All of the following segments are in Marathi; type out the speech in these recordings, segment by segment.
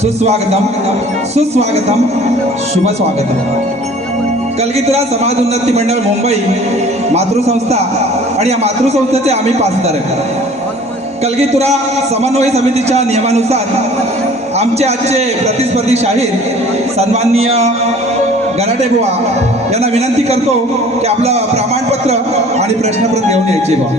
सुस्वागतम सुस्वागतम शुभ स्वागतम. कलगीतुरा समाज उन्नती मंडळ मुंबई मातृसंस्था आणि या मातृसंस्थेचे आम्ही पासदार आहे. कलगीतुरा समन्वय समितीच्या नियमानुसार आमचे आजचे प्रतिस्पर्धी शाहीर सन्माननीय गराटे बुवा यांना विनंती करतो की आपलं प्रमाणपत्र आणि प्रश्नपत्र घेऊन यायचे बुवा.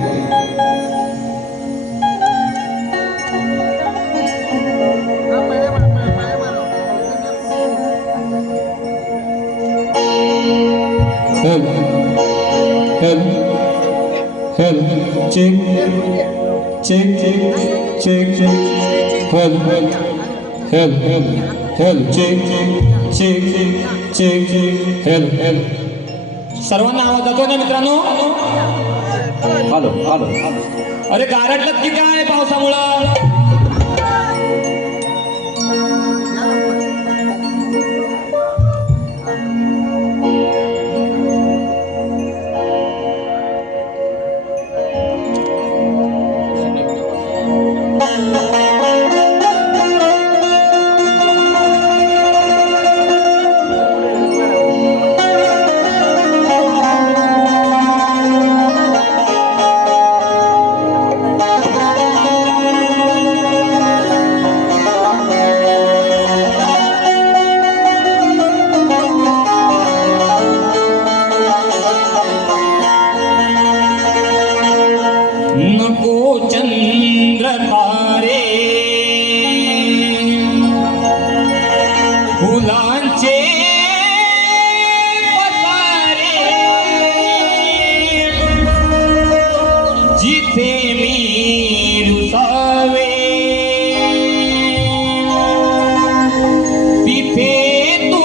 check check check check help check check help. सर्वांना आवाज जातो ना मित्रांनो? Hello hello. अरे गारटलं की काय पावसामुळं? तिथे तू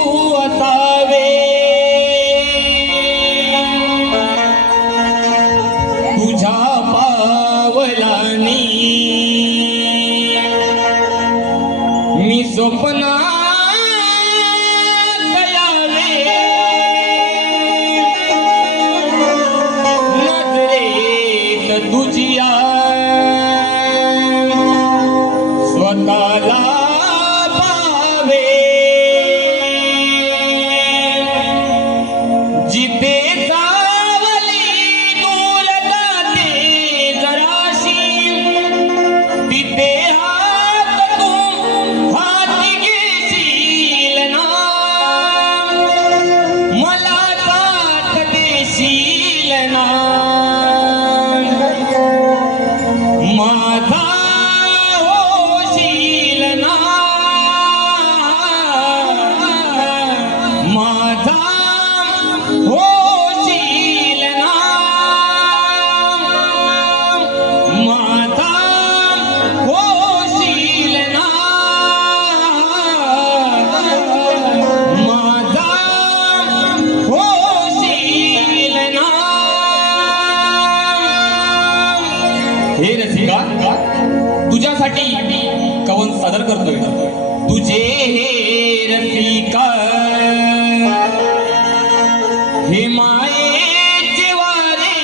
हे मायेचे वारे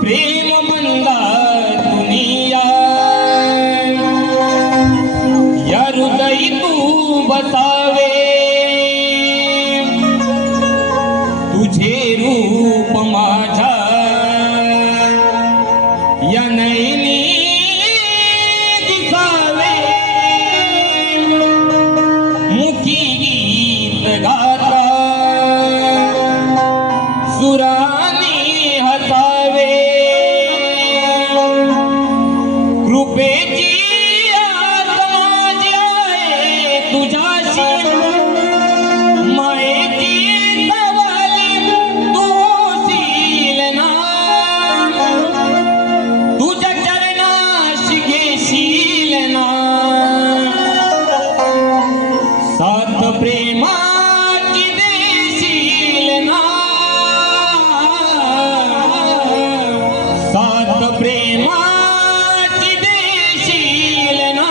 प्रेम मंदार दुनिया या हृदयी तू बसावे तुझे रूप माझा या नैनी दिसावे मुखी गीत गाता सुराने हसावे कृपेची आस माझी आहे तुझ्याशी मायेची सवाली तू होशील ना तुझ्या चरणाशी घेशील ना साथ प्रेमाची देशील ना साथ प्रेमाची देशील ना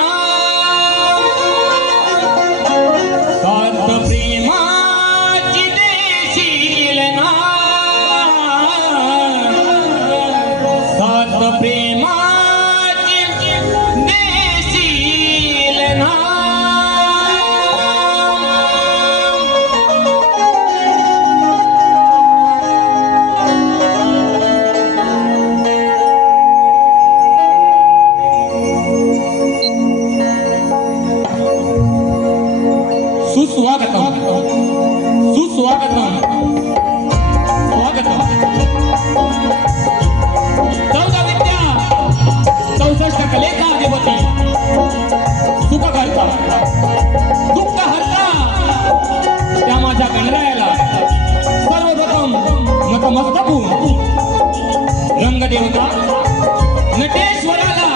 साथ प्रेमाची देशील ना साथ प्रेमाची देशील ना सुस्वागतम सुस्वागतम स्वागतम चौदा विद्या 64 कलेचा अधिपती सुख करता दुःख हरता त्या माझ्या गणरायाला सर्वप्रथम नतमस्तक होऊन रंगदेवता नटेश्वराला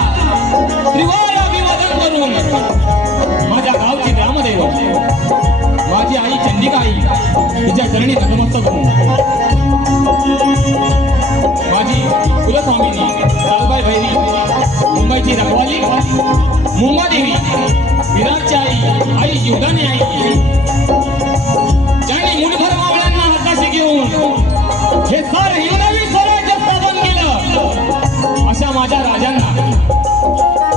त्रिवार अभिवादन करून माझ्या गावची ग्रामदैवत माझी आई चंडिकाई तिच्या चरणी नतमस्तक होऊन माझी कुलस्वामिनी सालबाई भैरी मुंबईची रखवाली मुंबादेवी विराटची आई जीवदानी आई ज्यांनी मुठभर मावळ्यांना हाताशी घेऊन हे सार हिंदवी स्वराज्य स्थापन केलं अशा माझ्या राजांना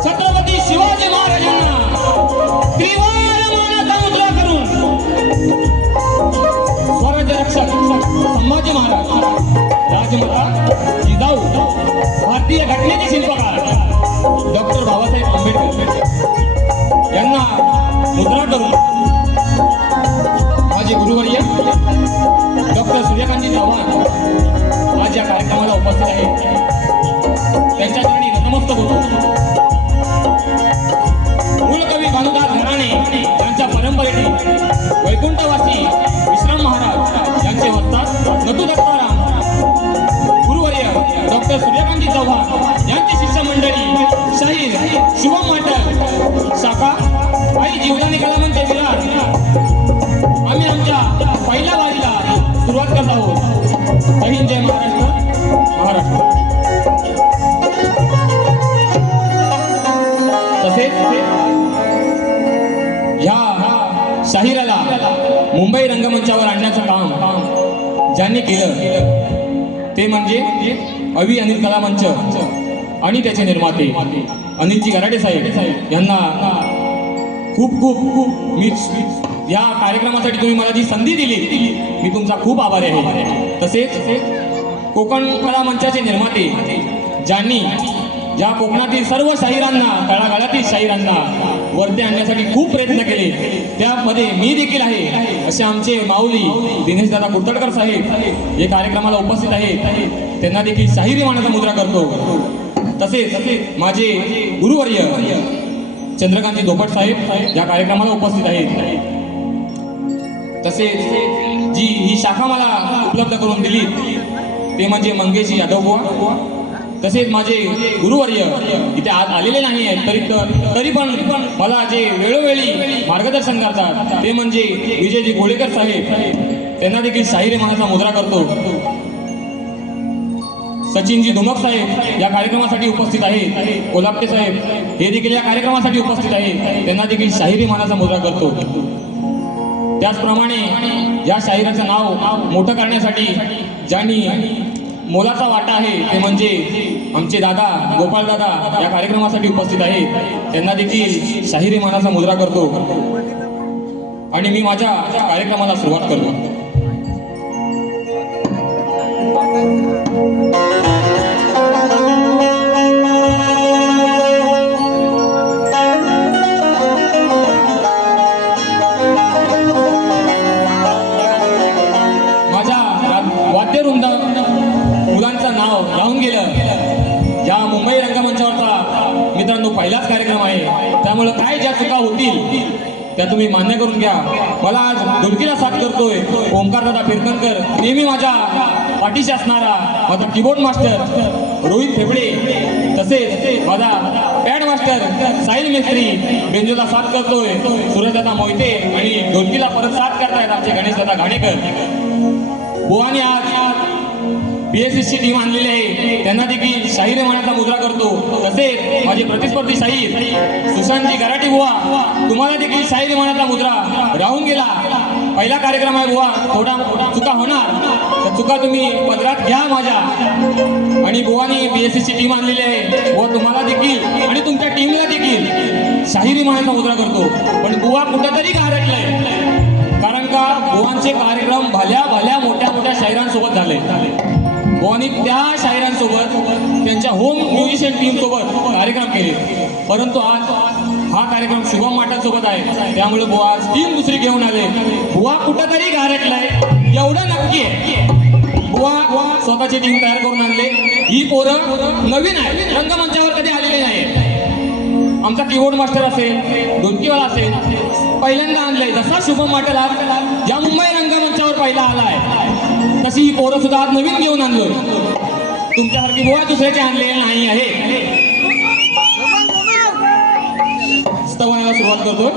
छत्रपती शिवाजी महाराजांना त्रिवार मानाचा मुद्रा करून स्वराज्य रक्षक संभाजी महाराज राजमाता जिजाऊ भारतीय घटनेचे शिल्पकार डॉक्टर बाबासाहेब आंबेडकर यांना मुद्रा करून माझे गुरुवर्य डॉक्टर सूर्यकांत चव्हाण आज या कार्यक्रमाला उपस्थित आहेत त्यांच्या चरणी नतमस्तक होतो मूलकवी भानुदास घराणे यांच्या परंपरेने वैकुंठवासी विश्राम महाराज यांचे वस्तात नतू दत्ताराम गुरुवर्य डॉक्टर सूर्यकांत चव्हाण यांची शिष्यमंडळी शाहीर शुभम माटल शाखा आई जीवदानी कलामंच विराट आम्ही आमच्या पहिल्या वारीला सुरुवात करत आहोत. जय हिंद जय महाराष्ट्र महाराष्ट्र. तसेच ह्या शाहिराला मुंबई रंगमंचावर आणण्याचं काम ज्यांनी केलं ते म्हणजे अवी अनिल कलामंच आणि त्याचे निर्माते अनिलजी गराडे साहेब यांना खूप खूप खूप मी या कार्यक्रमासाठी तुम्ही मला जी संधी दिली मी तुमचा खूप आभारी आहे. तसेच कोकण कला मंचाचे निर्माते ज्यांनी या कोकणातील सर्व शाहिरांना तळागाळातील शाहिरांना वरती आणण्यासाठी खूप प्रयत्न केले त्यामध्ये मी देखील आहे असे आमचे माऊली दिनेश दादा कुर्तडकर साहेब या कार्यक्रमाला उपस्थित आहेत त्यांना देखील शाहिरी मानाचा मुद्रा करतो. तसेच माझे गुरुवर्य चंद्रकांत धोपट साहेब या कार्यक्रमाला उपस्थित आहेत. तसेच जी ही शाखा मला उपलब्ध करून दिली ते म्हणजे मंगेशजी यादव बुवा. तसेच माझे गुरुवर्य इथे आज आलेले नाही आहेत तरी पण मला जे वेळोवेळी मार्गदर्शन करतात ते म्हणजे विजयजी गोळेकर साहेब त्यांना देखील शाहिरी मानाचा मुद्रा करतो. सचिनजी धुमक साहेब या कार्यक्रमासाठी उपस्थित आहेत. कोल्हापटे साहेब हे देखील या कार्यक्रमासाठी उपस्थित आहेत त्यांना देखील शाहिरी मानाचा मुद्रा करतो. त्याचप्रमाणे या शाहिराचं नाव मोठं करण्यासाठी ज्यांनी मोलाचा वाटा आहे ते म्हणजे आमचे दादा गोपाळ दादा या कार्यक्रमासाठी उपस्थित आहेत. त्यांना देखील शाहिरी मानाचा मुजरा करतो आणि मी माझ्या कार्यक्रमाला सुरुवात करतो. माझ्या वाद्यवृंद मुलांचं नाव राहून गेलं. या मुंबई रंगमंचावरचा मित्रांनो पहिलाच कार्यक्रम आहे, त्यामुळं काय ज्या चुका होतील त्या तुम्ही मान्य करून घ्या. मला आज ढोलकीला साथ करतोय ओंकार दादा फिरकणकर, नेहमी माझ्या पाठीशी असणारा माझा कीबोर्ड मास्टर रोहित फेफडे, तसेच माझा पॅड मास्टर साहिल मेस्त्री बेंजोला साथ करतोय सूरजदादा मोहिते, आणि ढोलकीला परत साथ करतायत आमचे गणेश दादा घाणेकर. बुवाने आज BSSची टीम आणलेली आहे, त्यांना देखील शाहीर मानाचा मुजरा करतो. तसेच माझे प्रतिस्पर्धी शाहीर सुशांतजी गराटी बुवा, तुम्हाला देखील शाहीर मानाचा मुजरा राहून गेला. पहिला कार्यक्रम आहे बुवा, थोडा चुका होणार, तर चुका तुम्ही पदरात घ्या माझ्या. आणि बुवानी BSSची टीम आणलेली आहे, बुवा तुम्हाला देखील आणि तुमच्या टीमला देखील शाहिरी मानाचा मुजरा करतो. पण बुवा कुठेतरी घारटलंय, कारण का बुवांचे कार्यक्रम भल्या मोठ्या शाहिरांसोबत झाले. बुवांनी त्या शाहिरांसोबत त्यांच्या होम म्युझिशियन टीम सोबत कार्यक्रम केले. परंतु आज हा कार्यक्रम शुभम माटांसोबत आहे, त्यामुळे बुवा आज टीम दुसरी घेऊन आले. बुवा कुठेतरी घारटलाय एवढं नक्की आहे. बुवा स्वतःची टीम तयार करून आणले. ही पोरं नवीन आहे, रंगमंचावर कधी आलेली नाही. आमचा कीबोर्ड मास्टर असेल, ढोलकीवाला असेल, पहिल्यांदा आणलंय. जसा शुभम माटेल आज या मुंबई रंगमंचावर पहिला आलाय, तशी ही पोरं सुद्धा आज नवीन घेऊन आणलोय. तुमच्यासारखी बुवा दुसऱ्याचे आणले नाही आहे. स्तवनाला सुरुवात करतोय.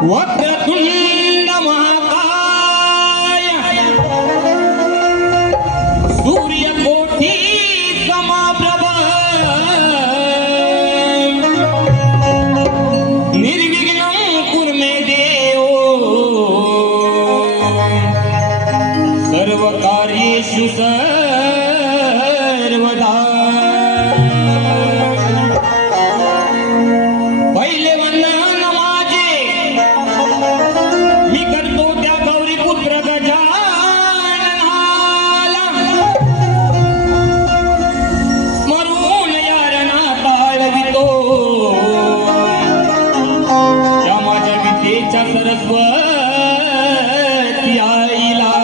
वक्रतुंड महाकाय सूर्यकोटी समप्रभ निर्विघ्नं कुरु मे देव सर्वकार्येषु सर्वदा. पहिले वंदन माझे मी करतो त्या गौरीपुत्र गजाननाला, स्मरून यारणा ताळवितो त्या माझ्या विद्येच्या सरस्वती आईला.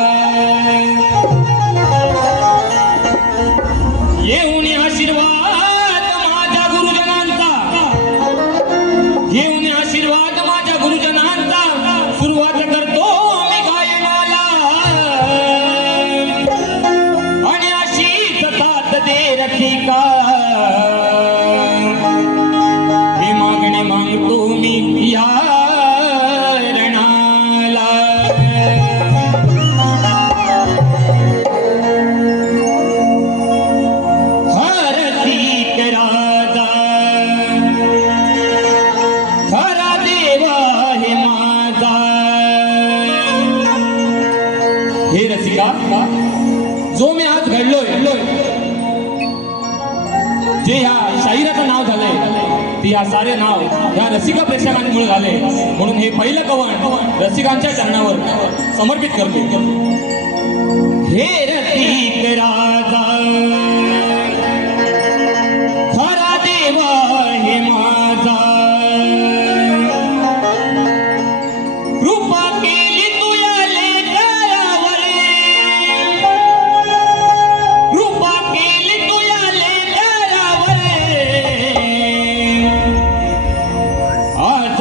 येऊन आशीर्वाद माझ्या गुरुजनांचा, घेऊन आशीर्वाद माझ्या गुरुजनांचा, सुरुवात करतो मी गायनाला. आणि अशीच साथ दे रसिका, ही मागणी मागतो मी या रणाला. हरसिक राजा खरा देवा हे माझा. हे रसिका, जो मी आज घडलोय, जे ह्या शाहिराचं नाव झालंय, ते ह्या सारे नाव ह्या रसिका प्रेक्षकांमुळे झाले. म्हणून हे पहिलं कवण रसिकांच्या चरणावर समर्पित करतो. हे रसिक राजा खरा देवा हे माझा, कृपा केली तुया लेकरावर, कृपा केली तुया लेकरावर. आज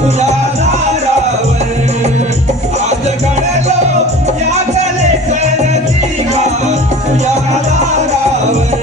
तुझ्या दारावर आज घडलो या कलेचं रसिका तुझ्या दारावर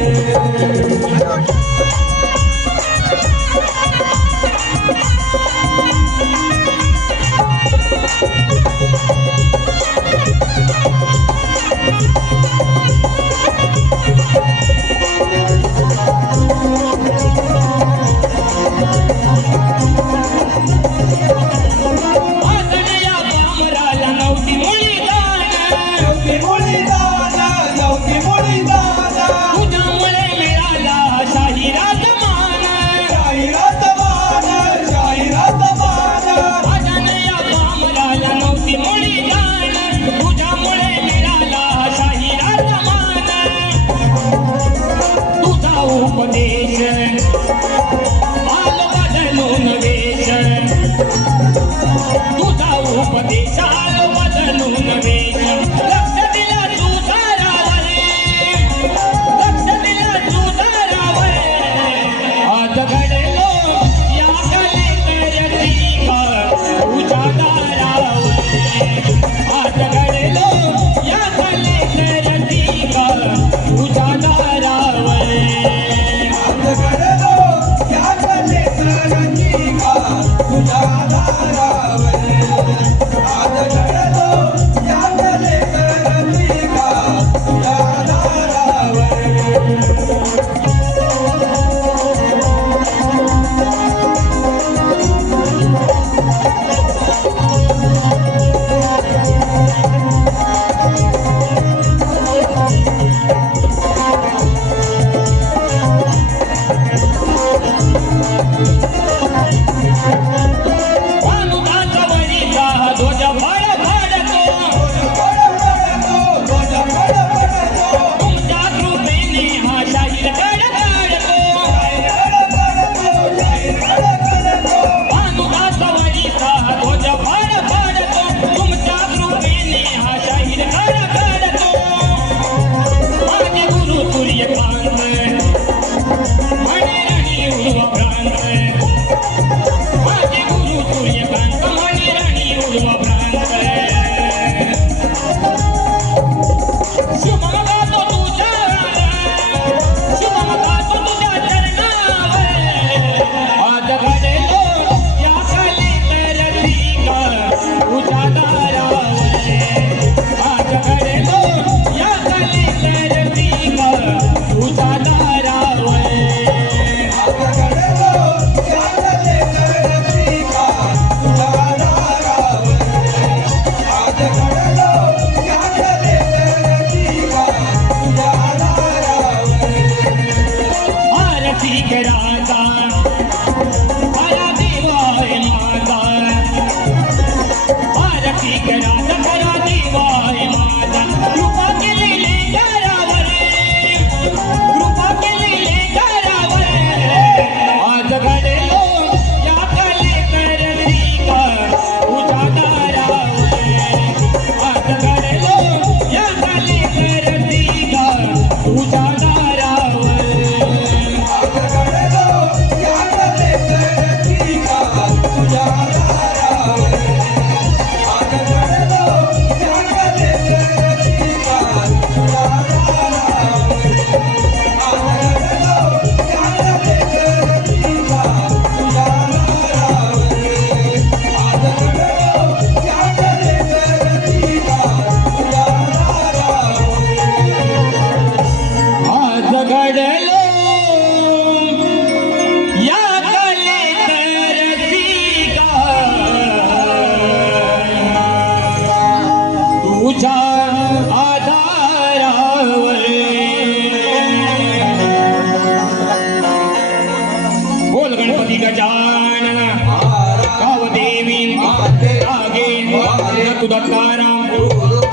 तुकाराम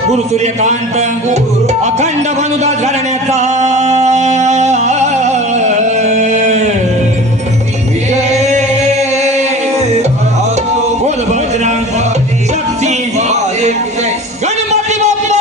गुरु सूर्यकांत अखंड भानुदास घराण्याचा बोल बजरंग शक्ती गणपती बाप्पा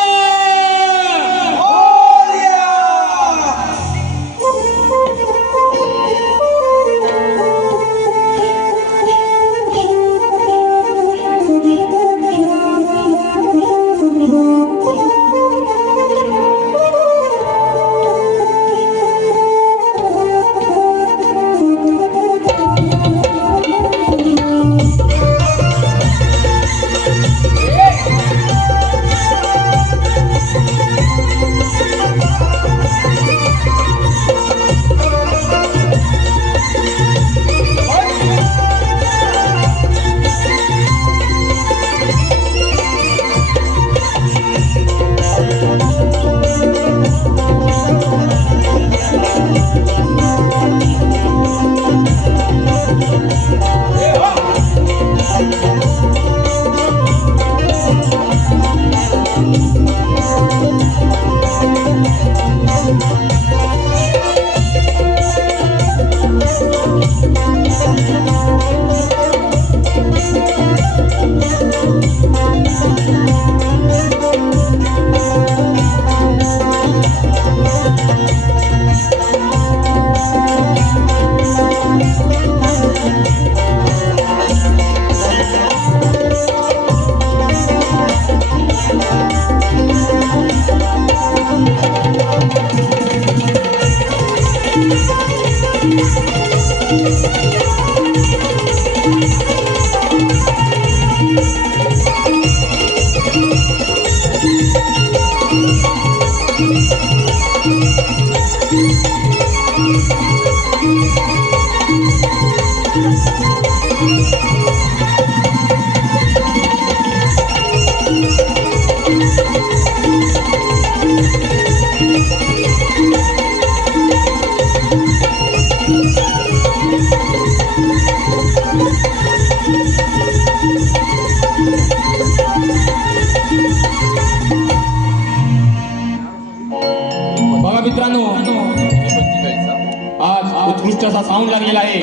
साऊंड लागलेला आहे.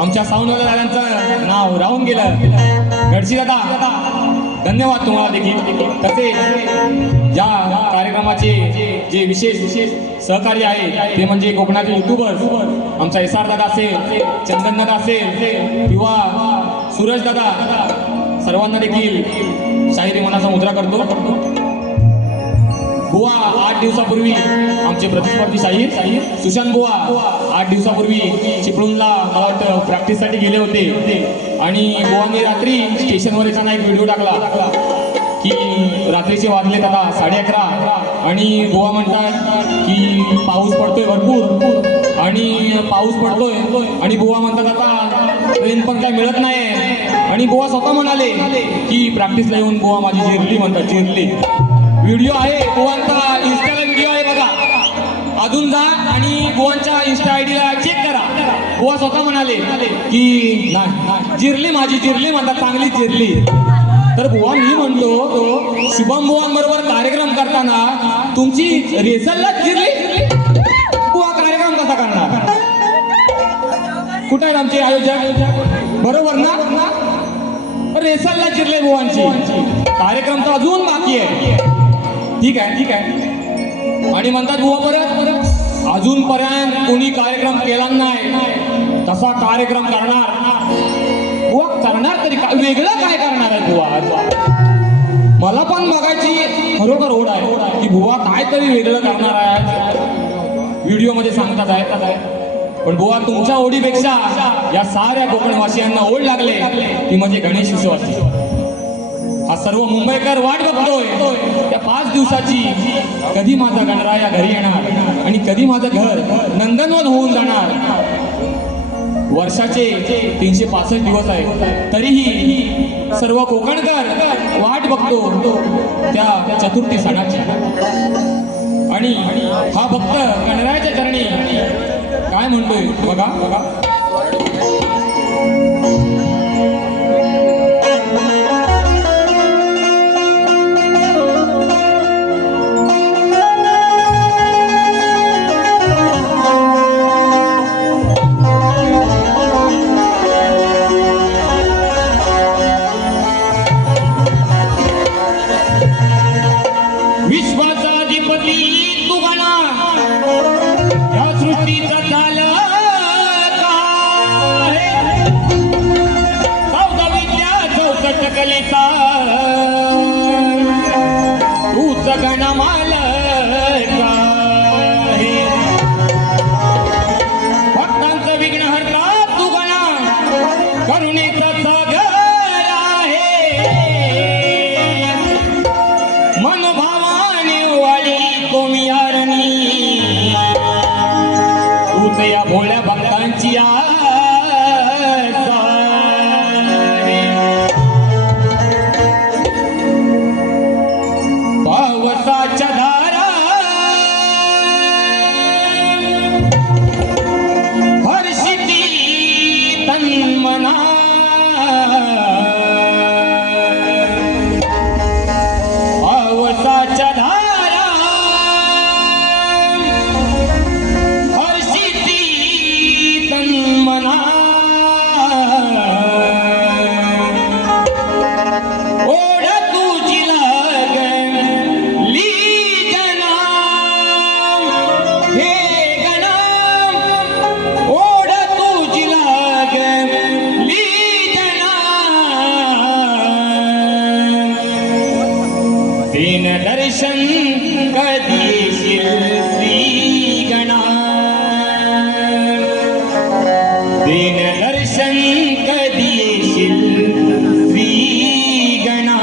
आमच्या साऊंडवाल्या दादांचं नाव राहून गेलं. गडशी दादा धन्यवाद तुम्हाला देखील. तसेच या कार्यक्रमाचे जे विशेष सहकार्य आहे ते म्हणजे कोकणातील युट्यूबर आमचा SR दादा असेल, चंदन दादा असेल किंवा सूरज दादा, सर्वांना देखील शाहिरी मनाचा मुद्रा करतो. बुवा 8 दिवसापूर्वी आमचे प्रतिस्पर्धी शाहीर सुशांत बुवा 8 दिवसापूर्वी चिपळूणला मला वाटतं प्रॅक्टिससाठी गेले होते आणि बुवांनी रात्री स्टेशनवर येताना एक व्हिडिओ टाकला की रात्रीचे वाजलेत आता 11:30 आणि बुवा म्हणतात की पाऊस पडतोय भरपूर आणि पाऊस पडतोय आणि बुवा म्हणतात आता ट्रेन पण काय मिळत नाही आणि बुवा स्वतः म्हणाले की प्रॅक्टिसला येऊन बुवा माझी जिरली म्हणतात, जिरली. व्हिडिओ आहे बुवांचा, इन्स्टाला व्हिडिओ आहे बघा. अजून जा आणि बुवांच्या इन्स्टा आयडीला चेक करा. बुवा स्वतः म्हणाले की नाही जिरली माझी, जिरली म्हणतात, चांगली जिरली. तर बुवा मी म्हणतो शुभम बुवांबरोबर कार्यक्रम करताना तुमची रेसललाच जिरली, बुवा कार्यक्रम कसा करणार? कुठे आहेत आमचे आयोजक? बरोबर ना? रेसलला जिरले बुवांची. कार्यक्रम तर अजून बाकी आहे. ठीक आहे. आणि म्हणतात बुवा परत अजूनपर्यंत कोणी कार्यक्रम केला नाही तसा कार्यक्रम करणार. बुवा करणार तरी काय वेगळं काय करणार आहे बुवा? मला पण बघायची खरोखर ओढ आहे की बुवा काय तरी वेगळं करणार आहे. व्हिडिओमध्ये सांगतात आहे पण बुवा तुमच्या ओढीपेक्षा या साऱ्या कोकणवासियांना ओढ लागले ती म्हणजे गणेश उत्सवाची. हा सर्व मुंबईकर वाट बघतोय त्या 5 दिवसाची. कधी माझा गणराया घरी येणार आणि कधी माझं घर नंदनवन होऊन जाणार. वर्षाचे 365 दिवस आहेत तरीही सर्व कोकणकर वाट बघतो त्या चतुर्थी सणाची. आणि हा भक्त गणरायाच्या चरणी काय म्हणतोय बघा. विश्वाचा अधिपती तू गणा या सृष्टीचा झाला चौदा विद्या 64 कलिता तूच गणमाल भक्तांचं विघ्न हरता तू गणा करुणेचा सागर आहे. मनोभावाने वाली कोमियारणी तूच या भोळ्या भक्तांची आस आहे. पावसाच्या धारा हर्षिती तन्मना पावसाच्या धारा हर्षिती तन्मना ओढ तुझी लागली गणा हे गणा ओढ तुझी लागली गणा दिन दर्शन कधी येशील श्री गणा दिन दर्शन कधी येशील श्री गणा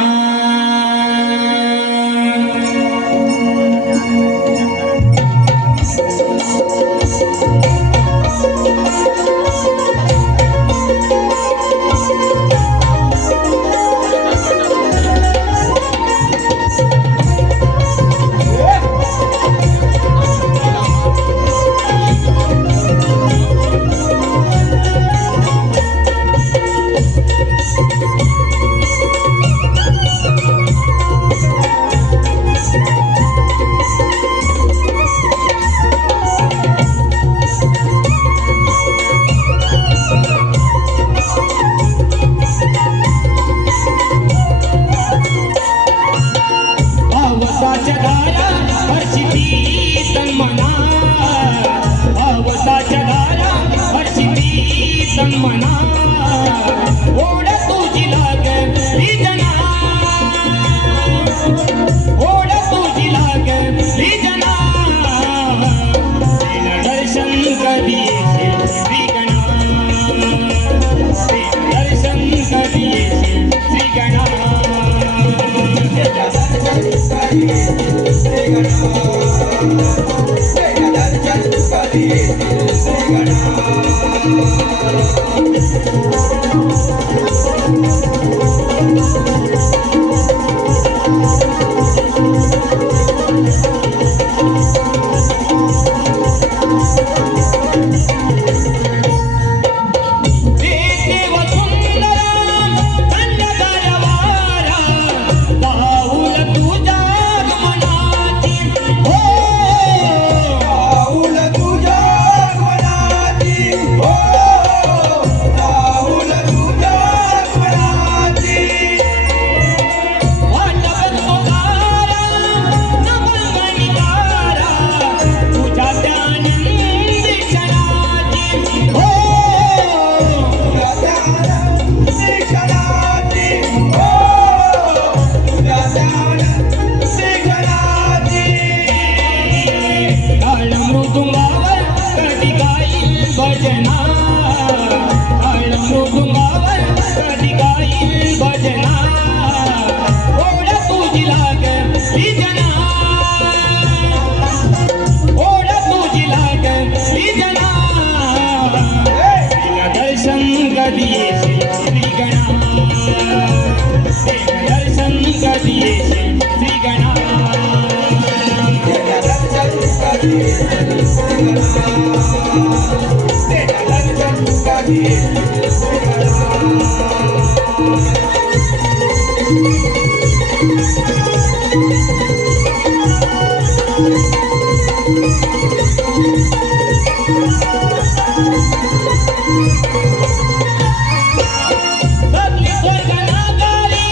बदली स्वर्गनादारी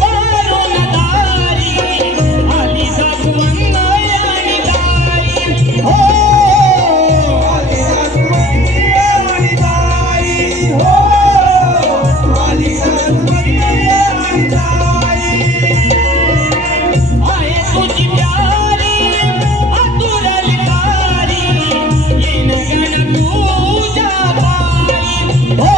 वारून दारी आली जागवण आणि दारी हो आली जागवणी आणि दारी हो आली जागवणी आणि दारी आहे तुझी प्यारी आतुरली कारी येन गण तुझ्या पायी हो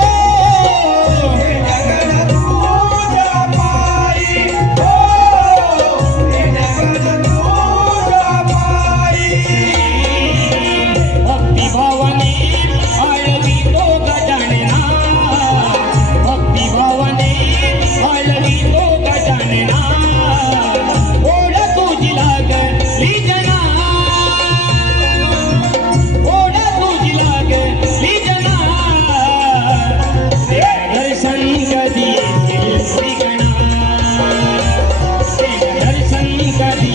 भक्ती भावाने आळवी तो गजानना भक्ती भावाने आळवी तो गजानना ओढ तुझी लागली जना ओढ तुझी लागली जना दर्शन कधी येशील श्रीगणा दर्शन कधी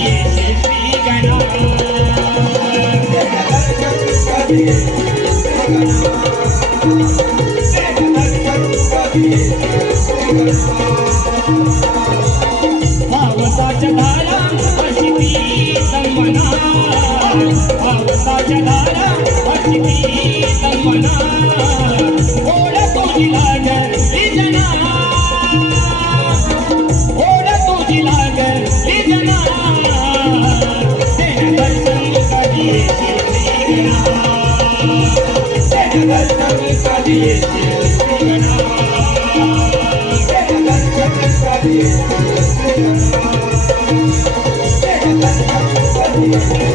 येशील श्रीगणा पावसाच्या धारा अशी तन्मना पावसाच्या धारा अशी तन्मना ओढ तुझी लागली जना ओढ तुझी लागली जना तेन दर्शन कधी येशील श्रीगणा तेन दर्शन कधी येशील श्रीगणा तेन दर्शन कधी येशील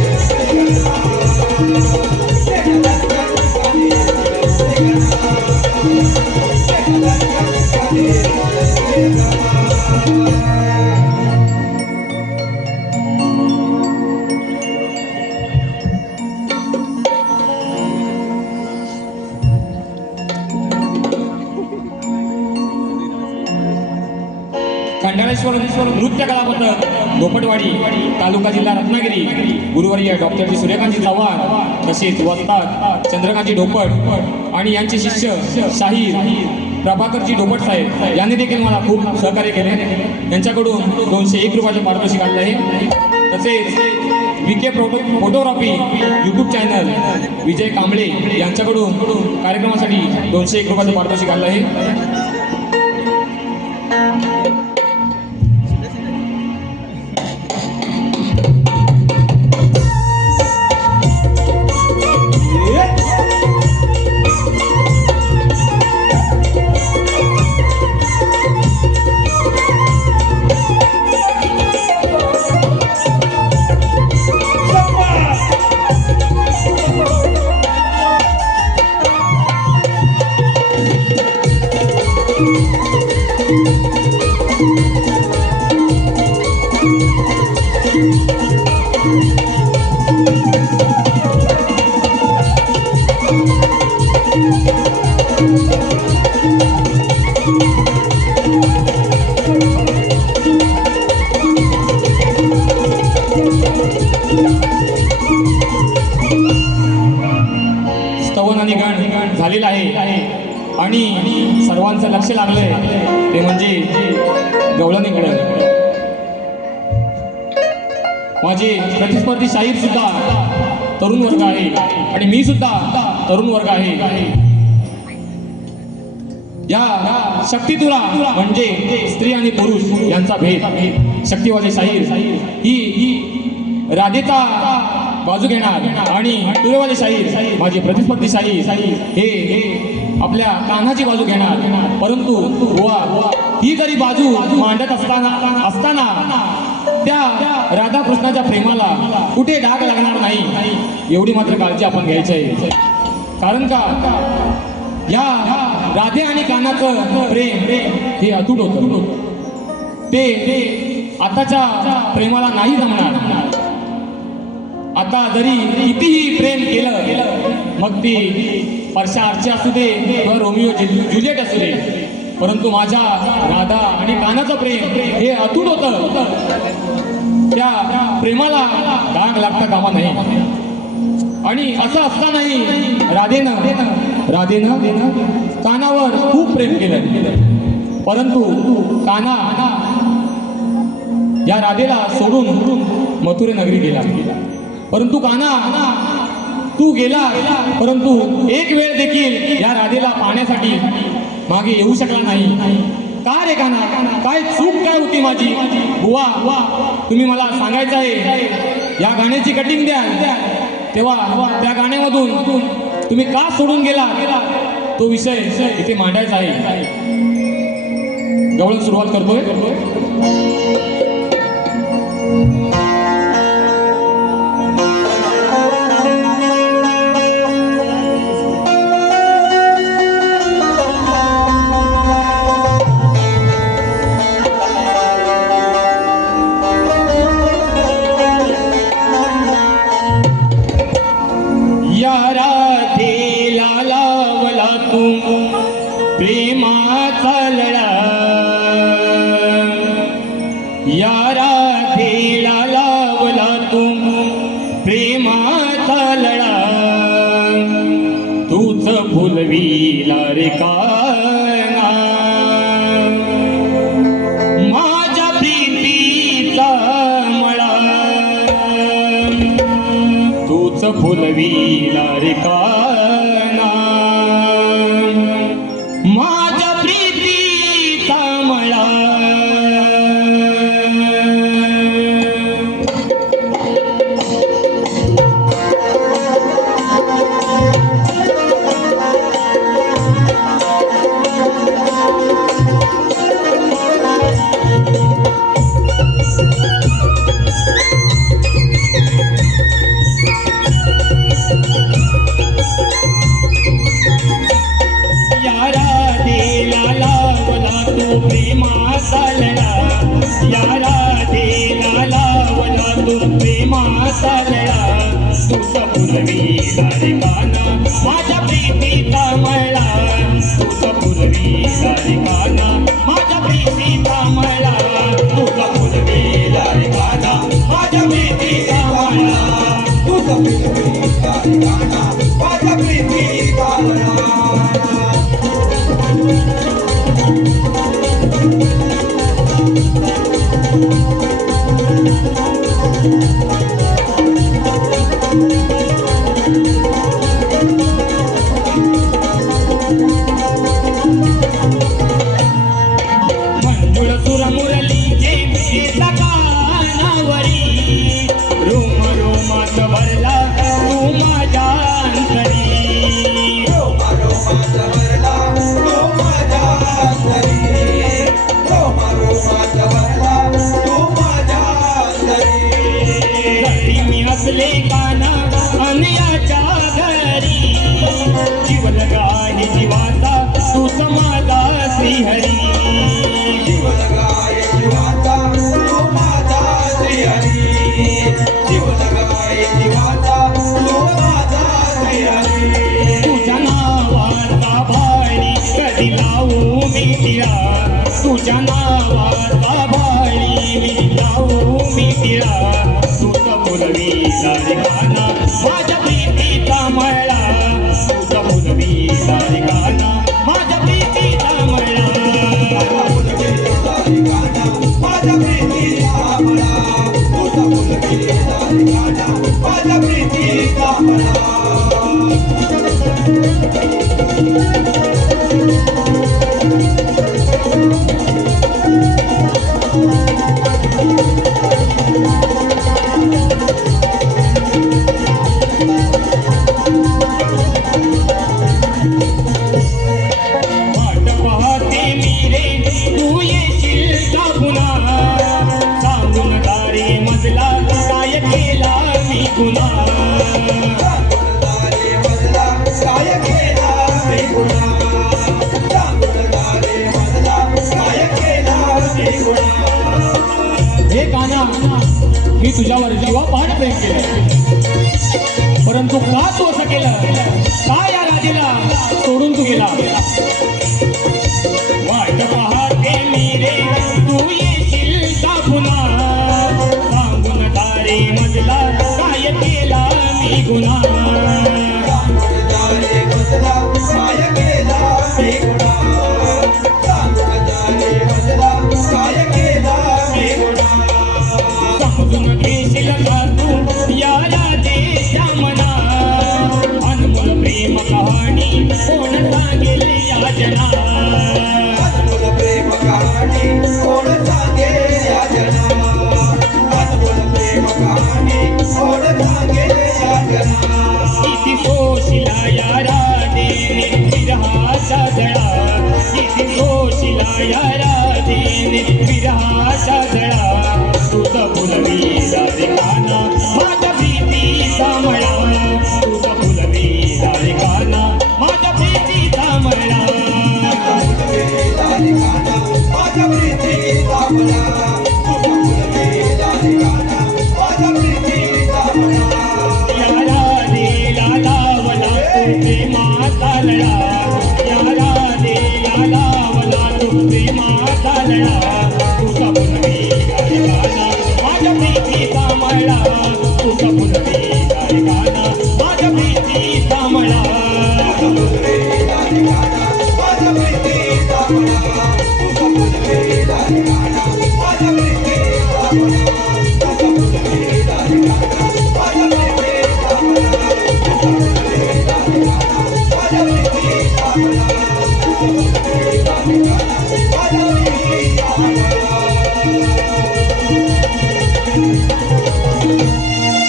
खंडाळेश्वर नृत्य कला पथक धोपटवाडी तालुका जिल्हा रत्नागिरी गुरुवर्य डॉक्टर जी सूर्यकांतजी चव्हाण तसेच वस्ताद चंद्रकांतजी ढोपट आणि यांचे शिष्य शाहीर प्रभाकरजी ढोपट साहेब यांनी देखील मला खूप सहकार्य केले. यांच्याकडून 201 रुपयाचे पारितोषिक आणलं आहे. तसेच विके फोटोग्राफी यूट्यूब चॅनल विजय कांबळे यांच्याकडून कार्यक्रमासाठी 201 रुपयाचे पारितोषिक आणलं आहे. स्तवन आणि गाण झालेलं आहे आणि सर्वांचं लक्ष लागलंय ते म्हणजे गवळणीकडे. माझे प्रतिस्पर्धी शाहीर सुद्धा तरुण वर्ग आहे आणि मी सुद्धा तरुण वर्ग आहे. या शक्तितुला म्हणजे स्त्री आणि पुरुष यांचा भेद. शक्तिवादी शाहीर ही राधेचा बाजू घेणार आणि तुरेवाले शाहीर माझे प्रतिस्पर्धी शाहीर हे आपल्या कान्हाची बाजू घेणार. परंतु ही जरी बाजू मांडत असताना त्या राधाकृष्णाच्या प्रेमाला कुठे डाग लागणार नाही एवढी मात्र काळजी आपण घ्यायची आहे. कारण का या राधे आणि कान्हाचं प्रेम हे अतूट होतं. ते आताच्या प्रेमाला नाही जमणार. आता जरी कितीही प्रेम केलं मग ती परशा आर्ची असू दे किंवा रोमिओ जुलिएट असू दे, परंतु माझ्या राधा आणि कानाचं प्रेम हे अतूट होतं. त्या प्रेमाला डाग लागता कामा नाही. आणि असं असतानाही राधेनं कानावर खूप प्रेम केलं, परंतु काना या राधेला सोडून मथुरे नगरी गेला. परंतु काना तू गेला, परंतु एक वेळ देखील या राधेला पाहण्यासाठी मागे येऊ शकला नाही. का रे काना, काय चूक काय होती माझी? बुवा तुम्ही मला सांगायचं आहे. या गाण्याची कटिंग द्या, तेव्हा त्या गाण्यामधून तुम्ही का सोडून गेला तो विषय इथे मांडायचा आहे. गवळण सुरुवात करतोय. या राधेला लावला तू प्रेमाचा लळा, या राधेला लावला तू प्रेमाचा लळा, तूच फुलविला रे काना माझ्या प्रीतीचा मळा, तूच फुलविला रे काना माझ्या प्रीतीचा मळा. या राधेला लावला तू प्रेमाचा लळा, या राधेला लावला तू प्रेमाचा लळा, तुझ फुलविला रे काना माझ्या प्रीतीचा मळा, तुझ फुलविला रे काना माझ्या प्रीतीचा मळा, तुझ फुलविला रे काना माझ्या प्रीतीचा मळा, तुझ फुलविला रे काना माझ्या प्रीतीचा मळा. मंजुळ सुर मुरलीचे येता कानावरी, रोम रोमात भरला तू माझ्या अंतरी, रोम रोमात भरला तू माझ्या अंतरी, रोम रोमात भरला तू माझ्या अंतरी. घरी मी असले काना अन्याच्या घरी, जीव लगाय जीवाचा तू समाजा श्रीहरी, जीव लगाय जीवाचा तू माझा श्रीहरी, जीव लगाय जीवाचा तू माझा श्रीहरी. तुझ्या नावाचा भाळी कधी लावू मी तिळा, तुझ्या नावाचा भाळी मी लावू मी तिळा, तुझ फुलविला रे काना माझ्या प्रीतीचा मळा, तुझ फुलविला रे काना माझ्या प्रीतीचा मळा, माझ्या प्रीतीचा मळा, तुझ फुलविला रे काना माझ्या प्रीतीचा मळा. गुणा समजून घेशील का तू या राधेच्या मना अनमोल प्रेम कहाणी कोण सांगेल या जना किती सोशिला या राधेने विरहाचा जळा किती सोशिला या राधेने विरहाचा जळा तुझं फुलवीला रेखाना माझ्या प्रीतीचा मळा तुझं फुलवीला रेखाना माझ्या प्रीतीचा मळा या राधेला लावला तू प्रेमाचा लळा या राधेला लावला तू प्रेमाचा लळा तुझा फुलवीला रेखाना माझ्या प्रीतीचा मळा तुझा फुलवीला रेखाना माझ्या प्रीतीचा मळा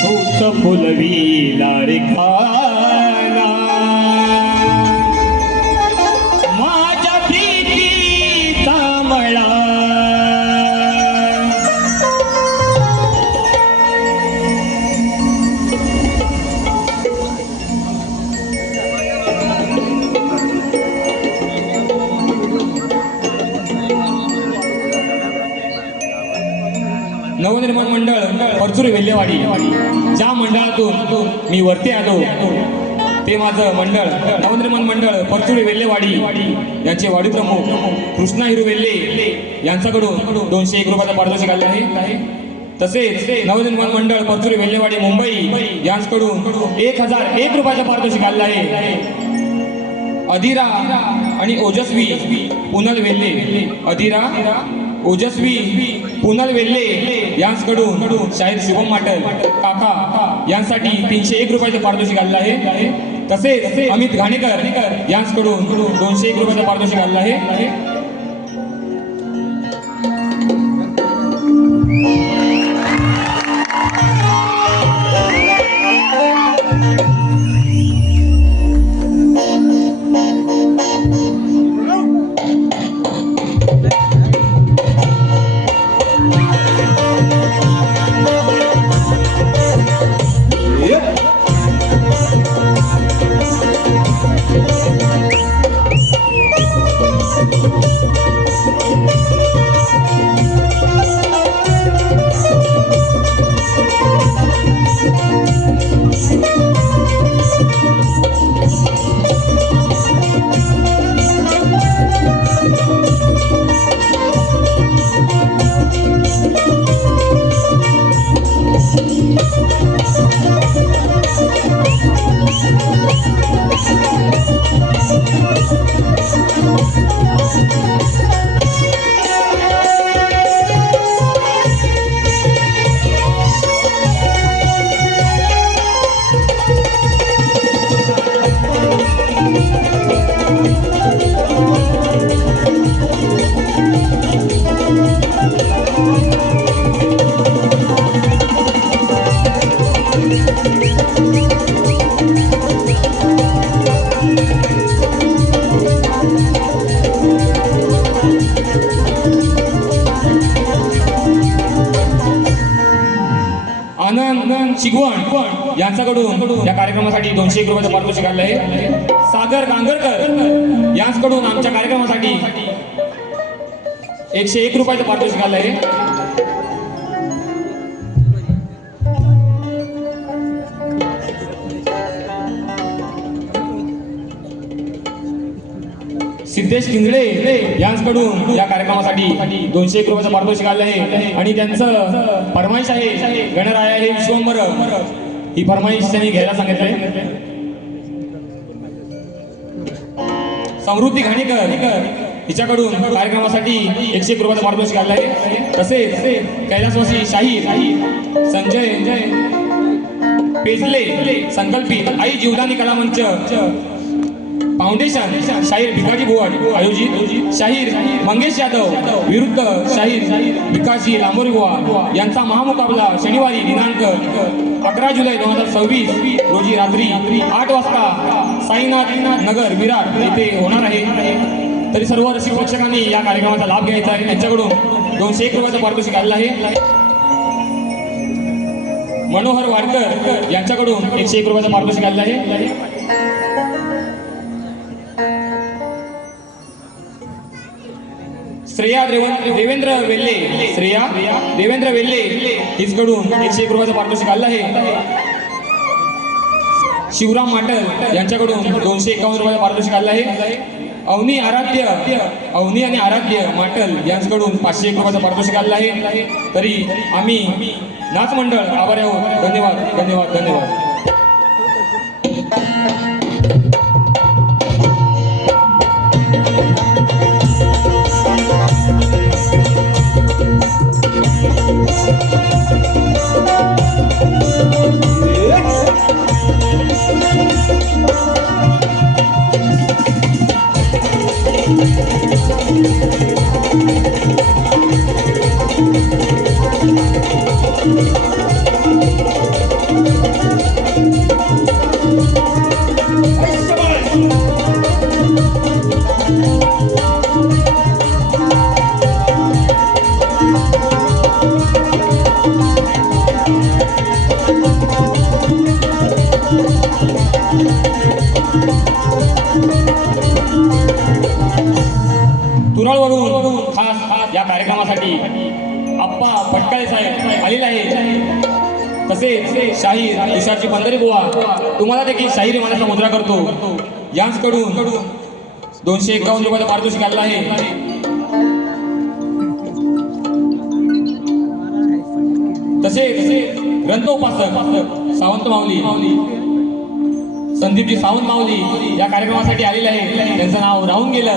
तुझं फुलवीला रेखाना माझ्या प्रीतीचा मळा नवनिर्माण मंडळ परचुरी वेल्लेवाडी ज्या मंडळातून मी वरती आलो ते माझं मंडळ नवनिर्माण मंडळ परचुरी वेल्लेवाडी यांचे वाडी प्रमुख कृष्णा हिरू वेल्ले यांच्याकडून 201 रुपयाचा पारितोषिक आले आहे. तसेच नवनिर्माण मंडळ परचुरी वेल्लेवाडी मुंबई यांच्याकडून 1001 रुपयाचा पारितोषिक आले आहे. अधिरा आणि ओजस्वी पुनल वेल्ले अधिरा ओजस्वी पुनल वेल्ले यांच्याकडून शाहीर शुभम माटल काका यांसाठी 301 रुपयाचे पारितोषिक आलेलं आहे. तसेच अमित घाणेकर यांच्याकडून 201 रुपयाचे पारितोषिक आलेलं आहे. आनंद शिगवण यांच्याकडून या कार्यक्रमासाठी 201 रुपयाचं पारितोषिक आलं आहे. सागर गांगरकर यांच्याकडून आमच्या कार्यक्रमासाठी 101 रुपयाचं पारितोषिक आलं आहे. सिद्धेश किंजळे यांच्याकडून या कार्यक्रमासाठी 201 रुपयाचं पारितोषिक आलं आहे आणि त्यांचं फरमाईश आहे गणराया हे विश्वंभर ही फरमाईश त्यांनी घ्यायला सांगितलंय. समृद्धी घाणेकर हिच्याकडून कार्यक्रमासाठी 101 रुपयाचं पारितोषिक आलं आहे. तसेच कैलासवासी शाहीर संजय पेजले संकल्पित आई जीवदानी कला मंच फाउंडेशन शाहीर भिकाजी बुवाड आयोजित शाहीर मंगेश यादव विरुद्ध शाहीर भिकाजी लांबोरी बुवा यांचा महामुकाबला शनिवारी दिनांक 11 जुलै 2026 रोजी रात्री 8 वाजता साईनाथ नगर विरार येथे होणार आहे. तरी सर्व रसिक प्रेक्षकांनी या कार्यक्रमाचा लाभ घ्यायचा आहे. त्यांच्याकडून 201 रुपयाचं पारितोषिक आलेलं आहे. मनोहर वाडकर यांच्याकडून 101 रुपयाचं पारितोषिक आलेलं आहे. श्रेया देवेंद्र वेल्ले हिचकडून 101 रुपयाचं पारितोषिक आलं आहे. शिवराम माटल यांच्याकडून 251 रुपयाचं पारितोषिक आलं आहे. अवनी आणि आराध्य माटल यांच्याकडून 501 रुपयाचं पारितोषिक आलं आहे. तरी आम्ही नाच मंडळ आभारी आहोत. धन्यवाद धन्यवाद धन्यवाद. तुरळवरून खास या कार्यक्रमासाठी आप्पा भटकाळे साहेब आलेले आहेत. तसेच शाहीर तुषारजी पंधरे बुवा तुम्हाला देखील शाहिरी मनाचा मुद्रा करतो यांच्याकडून 251 रुपयाचं पारितोषिक आलेलं आहे. तसेच ग्रंथोपासक सावंत माऊली संदीपजी सावंत माऊली या कार्यक्रमासाठी आलेले आहे. त्यांचं नाव राहून गेलं.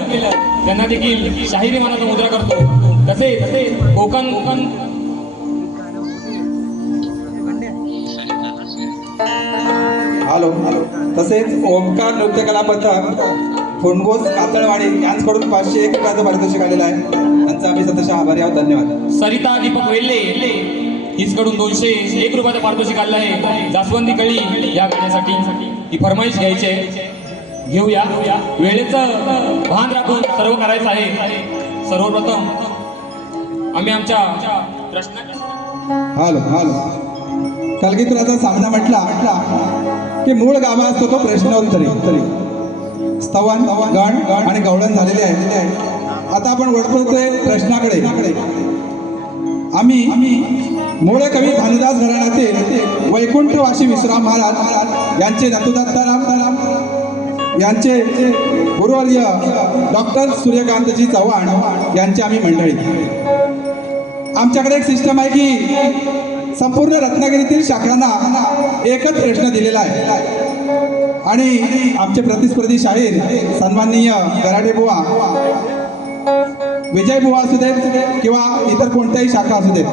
त्यांना देखील शाहिरी मनाचा मुद्रा करतो. तसेच कोकण हॅलो तसेच ओंकार नृत्य कला पथक फोंडगोस कातळवाडी यांच्याकडून 501 रुपयाचं पारितोषिक आलेलं आहे. त्यांचा आम्ही सतत आभारी आहोत. धन्यवाद. सरिता दीपक वेल्ले हिचकडून 201 रुपयाचं पारितोषिक आलेलं आहे. जास्वंदी कळी या गाण्यासाठी ही फरमाईश घ्यायची आहे. घेऊया. वेळेचं भान राखून सर्व करायचं आहे. सर्वप्रथम आम्ही आमच्या प्रश्न हॅलो कलगीतुराचा सामना म्हटला की मूळ गाभा असतो तो प्रश्नोत्तरी स्तवन गण आणि गवळण झालेले आहे. आता आपण वळतोय प्रश्नाकडे. आम्ही मूळ कवी भानुदास घराण्यातील वैकुंठवासी विश्राम महाराज यांचे नतुदत्ताराम यांचे गुरुवर्य डॉक्टर सूर्यकांतजी चव्हाण यांची आम्ही मंडळी. आमच्याकडे एक सिस्टम आहे की संपूर्ण रत्नागिरीतील शाखांना एकच प्रश्न दिलेला आहे आणि आमचे प्रतिस्पर्धी शाहीर सन्माननीय गराडे बुवा विजय बुवा असू देत किंवा इतर कोणत्याही शाखा असू देत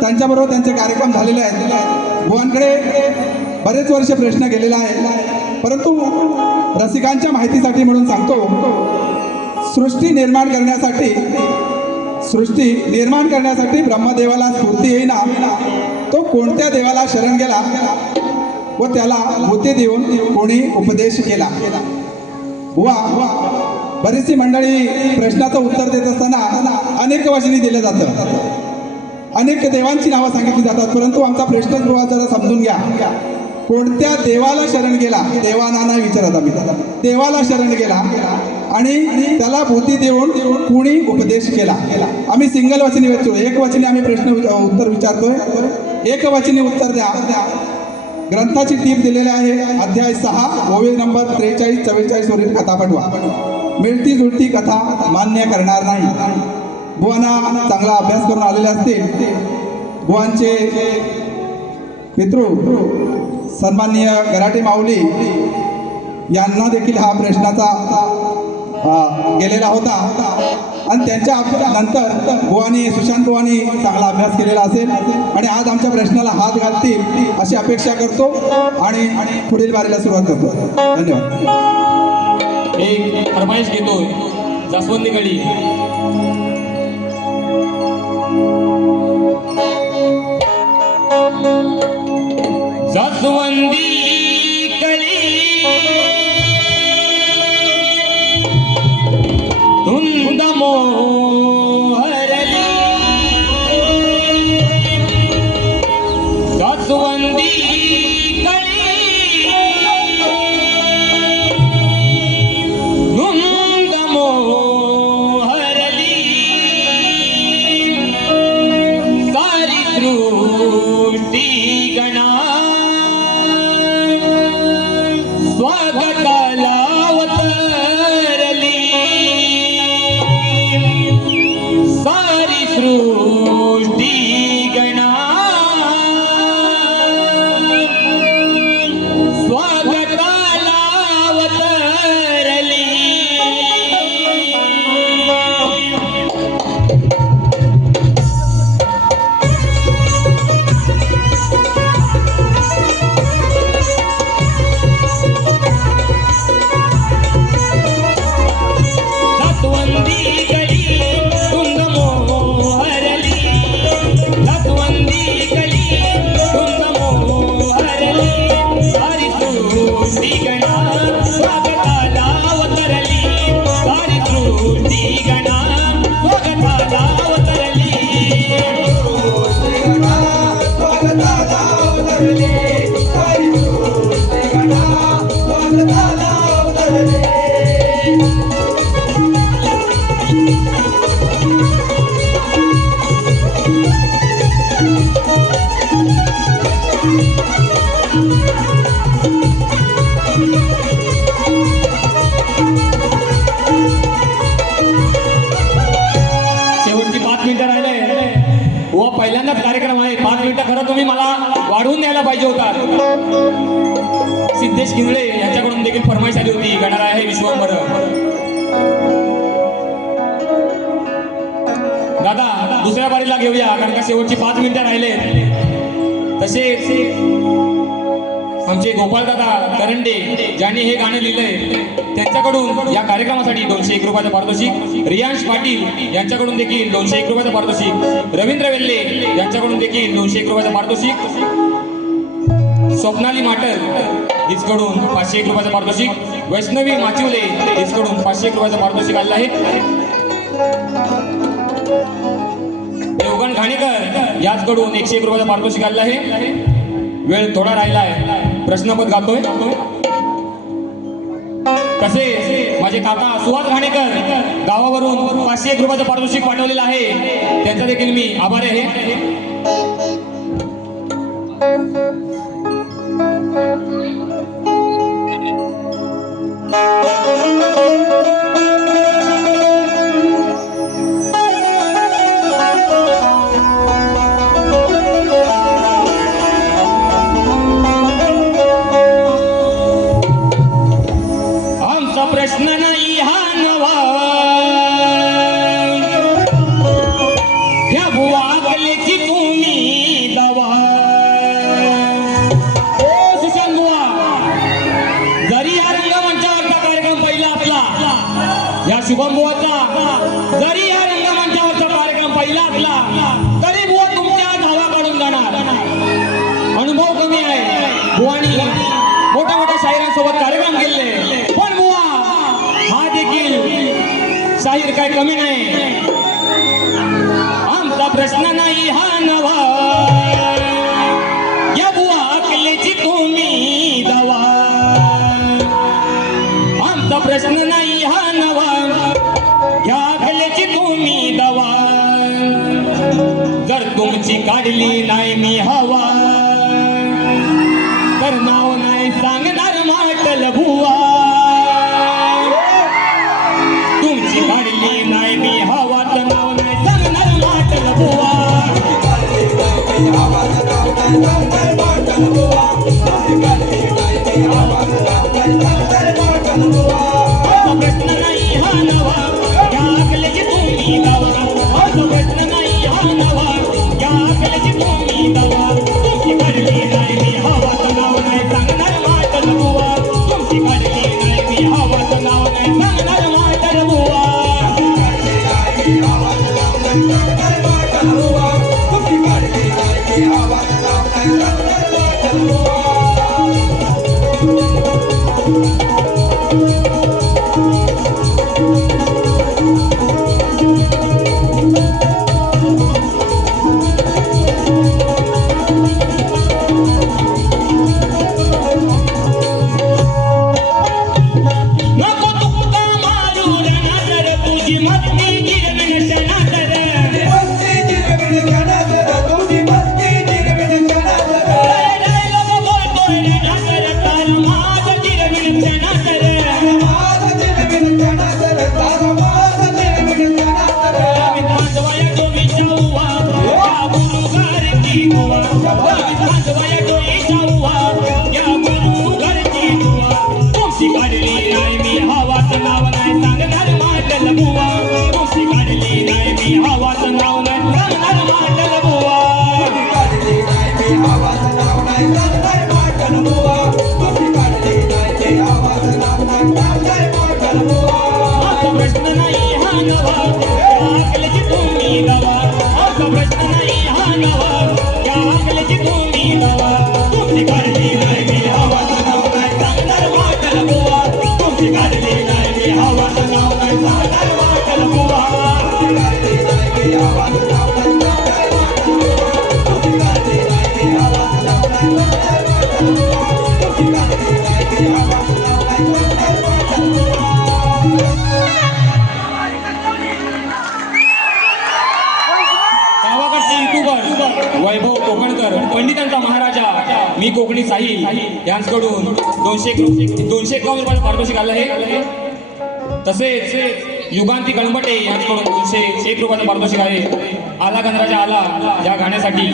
त्यांच्याबरोबर त्यांचे कार्यक्रम झालेले आहेत. बुवांकडे बरेच वर्ष प्रश्न गेलेला आहे. परंतु रसिकांच्या माहितीसाठी म्हणून सांगतो सृष्टी निर्माण करण्यासाठी ब्रह्मदेवाला स्फूर्ती येईना तो कोणत्या देवाला शरण गेला व त्याला भूती देऊन कोणी उपदेश केला. बुवा बरीचशी मंडळी प्रश्नाचं उत्तर देत असताना अनेक वचनी दिलं जातं. अनेक देवांची नावं सांगितली जातात. परंतु आमचा प्रश्नच बुवा जरा समजून घ्या. कोणत्या देवाला शरण गेला देवाना नाही विचारत आम्ही देवाला शरण गेला आणि त्याला भूती देऊन कुणी उपदेश केला. आम्ही सिंगल वचनी विचारतो. एक वचनी आम्ही प्रश्न उत्तर विचारतोय. एक वचनी उत्तर द्या. ग्रंथाची टीप दिलेली आहे. अध्याय 6 ओवी नंबर 43-44 वरील कथा पाठवा. मिळती जुळती कथा मान्य करणार नाही. बुवांना चांगला अभ्यास करून आलेले असतील. बुवांचे पितृ सन्माननीय गराटे माऊली यांना देखील हा प्रश्नाचा गेलेला होता आणि त्यांच्या नंतर बुवानी सुशांत बुवानी चांगला अभ्यास केलेला असेल आणि आज आमच्या प्रश्नाला हात घालतील अशी अपेक्षा करतो आणि पुढील बारीला सुरुवात करतो. धन्यवाद. एक फरमाईश घेतोय जास्वंदी गडी. जास्वंदी कळी धुंद मोहरली, जास्वंदी कळी धुंद मोहरली, सारी सृष्टी गणा स्वागताला अवतरली, सारी सृष्टी गणा स्वागताला अवतरली. जास्वंदी कळी धुंद मोहरली, जास्वंदी कळी धुंद मोहरली, सारी सृष्टी गणा स्वागताला अवतरली, सारी सृष्टी गणा स्वागताला अवतरली. शेवटची 5 मिनिटं राहिले व पहिल्यांदाच कार्यक्रम आहे. 5 मिनिटं खरं तुम्ही मला वाढवून द्यायला पाहिजे होता. सिद्धेश किंगळे यांच्याकडून देखील फरमाईश आली होती, गणराय आहे विश्वंभर. दादा दुसऱ्या बारीला घेऊया कारण का शेवटची 5 मिनिटं राहिले. तसेच आमचे गोपाळदादा करंडे ज्यांनी हे गाणं लिहिलंय त्यांच्याकडून या कार्यक्रमासाठी 201 रुपयाचं पारितोषिक, रियांश पाटील यांच्याकडून देखील 201 रुपयाचं पारितोषिक, रवींद्र वेल्ले यांच्याकडून देखील 201 रुपयाचं पारितोषिक, स्वप्नाली माटर हिचकडून 501 रुपयाचं पारितोषिक, वैष्णवी माचिवले हिचकडून 501 रुपयाचं पारितोषिक आलेलं आहे. देवगण घाणेकर याचकडून 101 रुपयाचं पारितोषिक आलेलं आहे. वेळ थोडा राहिला आहे, प्रश्नपद गातोय. तसेच माझे काका सुहास घाणेकर गावावरून 501 रुपयाचं पारितोषिक पाठवलेलं आहे, त्यांचा देखील मी आभारी आहे. प्रश्न नाही हा नवा, ह्या बुवाकलेची तुम्ही दवा. ओ सुशांत बुवा, जरी या रंगमंचावरचा कार्यक्रम पहिला आपला, या शुभम बुवाचा जरी या रंगमंचावरचा कार्यक्रम पहिला आपला, तरी बुवा तुमच्या धावा काढून जाणार. अनुभव कमी आहे बुवानी मोठ्या मोठ्या शाहिरांसोबत कार्यक्रम केले, पण बुवा हा देखील शाहीर काय कमी नाही. आमचा प्रश्न नाही हा नवा, या बुवा अकलेची तुम्ही दवा. आमचा प्रश्न नाही हा नवा, या अकलेची तुम्ही दवा. जर तुमची काढली नाही मी हवा, तर नाव नाही सांगणार माटल बुवा. तुमची काढली नाही मी हवा, तर नाव नाही सांगणार माटल बुवा. हा नवा या अकलेची तुम्ही दवा तुमची काढली नाही मी हवाचं नाव नाही सांगणार म्हातार बुवा तुमची काढली नाही मी हवाचं नाव नाही सांगणार म्हातार बुवा नको तुका मारू रणा तर तुझी मस्ती गिरविण शना तर लय लोक बोलतोय रणा तर तार माझ गिरविण शना तर आम्ही तांदवाया डोईच्या उवा या गुरु घरची दुवा आम्ही तांदवाया डोईच्या उवा या गुरु घरची दुवा तुमची काढली नाही मी हवाचं नाव नाही सांगणार माटल बुवा तुमची काढली नाही मी हवाचं नाव नाही सांगणार माटल बुवा असा प्रश्न नाही हा नवा या अकलेची तुम्ही दवा असा प्रश्न नाही हा नवा या अकलेची तुम्ही दवा तुमची काढली नाही मी हवाचं नाव नाही सांगणार माटल बुवा तुमची काढली नाही मी हवाचं नाव नाही सांगणार माटल बुवा गावाकडचे युट्यूबर वैभव कोकणकर पंडितांचा महाराजा मी कोकणी साहिल यांच्याकडून 251 रुपयाचं पारितोषिक आलं आहे तसेच युगांती गणबटे यांच्याकडून 201 रुपयाचं पारितोषिक आहे आला गणराजा आला या गाण्यासाठी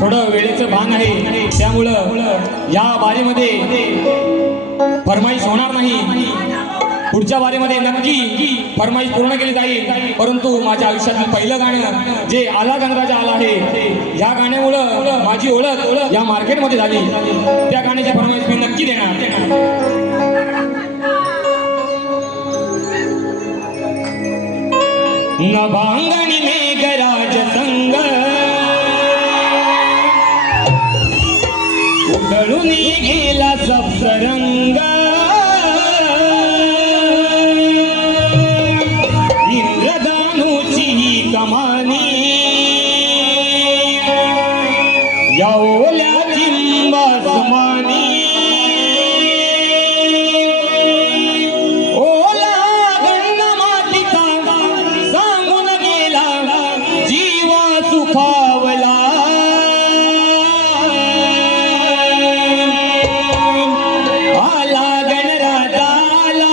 थोडं वेळेचं भान आहे त्यामुळं या बारीमध्ये फरमाईश होणार नाही पुढच्या बारीमध्ये नक्की फरमाईश पूर्ण केली जाईल परंतु माझ्या आयुष्यातलं पहिलं गाणं जे आला गणराजा आला आहे या गाण्यामुळं माझी ओळख या मार्केटमध्ये झाली त्या गाण्याची फरमाईश मी नक्की देणार नभांगणी मेघराज संग उधळून गेला सप्तरंग इंद्रदानुची ही कमानी या ओल्या चिंबासमानी ओला गंध मातीचा सांगून गेला जीवा सुखावला आला गणराजा आला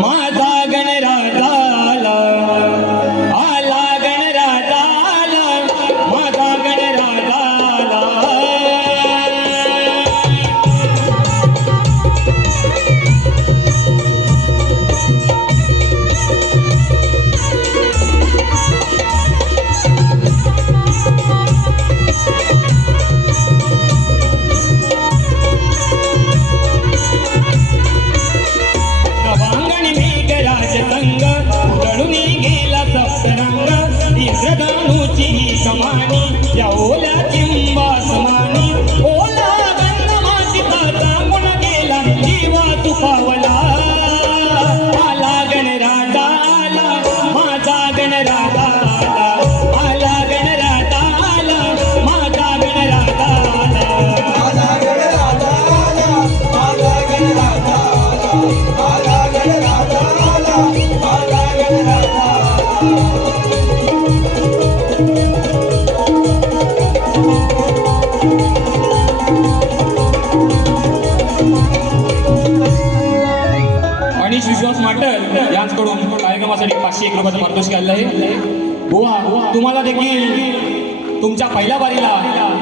माझा गणराजा आला आला गणराजा आला माझा गणराजा आला नभांगणी मेघराज संग उधळून गेला सप्तरंग इंद्रदानुची ही कमानी या ओल्या चिंबा समानी ओला गंध मातीचा सांगून गेला जीवा सुखावला आला गणराजा आला माझा गणराजा आला आला गणराजा आला माझा गणराजा आला अनिश विश्वास माटर यांच्याकडून कार्यक्रमासाठी 501 रुपयाचं पारितोषिक आलेलं आहे बुवा तुम्हाला देखील तुमच्या पहिल्या बारीला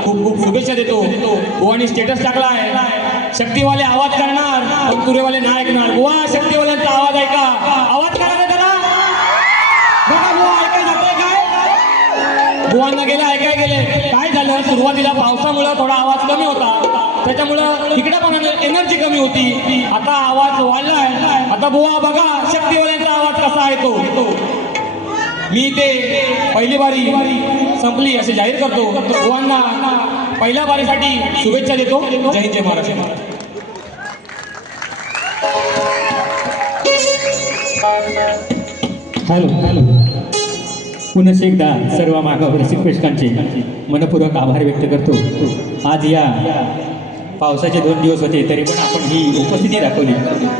खूप खूप शुभेच्छा देतो बुवानी स्टेटस टाकलाय शक्तीवाले आवाज करणार पण तुरेवाले नाही ऐकणार बुवा शक्तीवाल्यांचा आवाज ऐका आवाज करा रे जरा बुवांना गेले ऐकाय गेले काय झालं सुरुवातीला पावसामुळं थोडा आवाज कमी होता त्याच्यामुळं तिकडे पण एनर्जी कमी होती आता आवाज वाढलाय आता बुवा बघा शक्तिवाल्यांचा आवाज कसा आहे तो मी ते पहिली बारी संपली असे जाहीर करतो बुवांना पहिल्या बारीसाठी शुभेच्छा देतो जय हिंद जय महाराष्ट्र हॅलो हॅलो पुन्हा एकदा सर्व मागावर प्रेक्षकांचे मनपूर्वक आभार व्यक्त करतो आज या पावसाचे 2 दिवस होते तरी पण आपण ही उपस्थिती दाखवली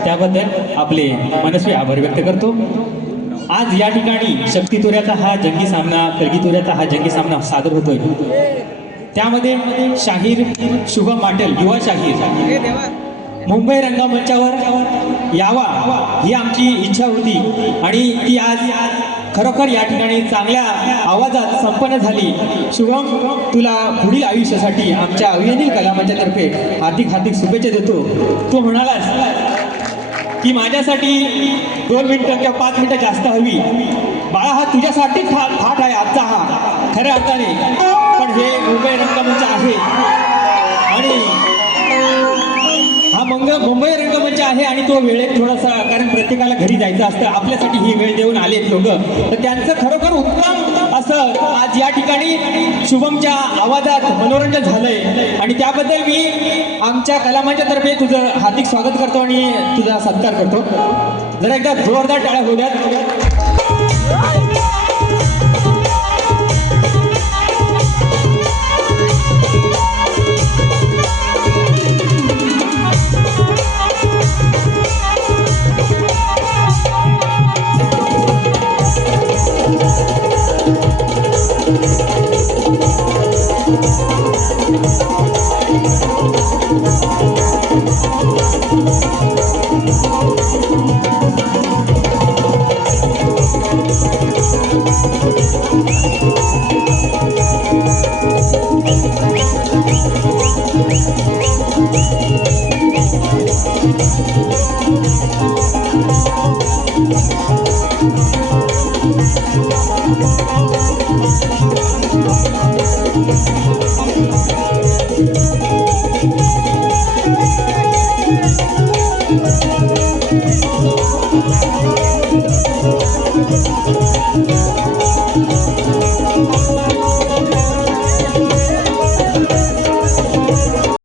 त्याबद्दल आपले मनस्वी आभार व्यक्त करतो आज या ठिकाणी शक्तितुऱ्याचा हा जंगी सामना कलगीतुऱ्याचा हा जंगी सामना सादर होतोय त्यामध्ये शाहीर शुभम माटेल युवा शाहीर मुंबई रंगमंचावर यावा ही आमची इच्छा होती आणि ती आज खरोखर या ठिकाणी चांगल्या आवाजात संपन्न झाली शुभम तुला पुढील आयुष्यासाठी आमच्या अभिनय कलामंचातर्फे हार्दिक शुभेच्छा देतो तू म्हणालास की माझ्यासाठी 2 मिनिटं किंवा 5 मिनिटं जास्त हवी बाळा हा तुझ्यासाठी थाट आहे आजचा हा खऱ्या अर्थाने पण हे मुंबई रंगमंच आहे आणि हा मुंबई रंगमंच आहे आणि तो वेळेत थोडासा कारण प्रत्येकाला घरी जायचं असतं आपल्यासाठी ही वेळ देऊन आलेत लोक तर त्यांचं खरोखर उत्तम असं आज या ठिकाणी शुभमच्या आवाजात मनोरंजन झालंय आणि त्याबद्दल मी आमच्या कलामंचातर्फे तुझं हार्दिक स्वागत करतो आणि तुझा सत्कार करतो जरा एकदा जोरदार टाळ्या होऊ द्यात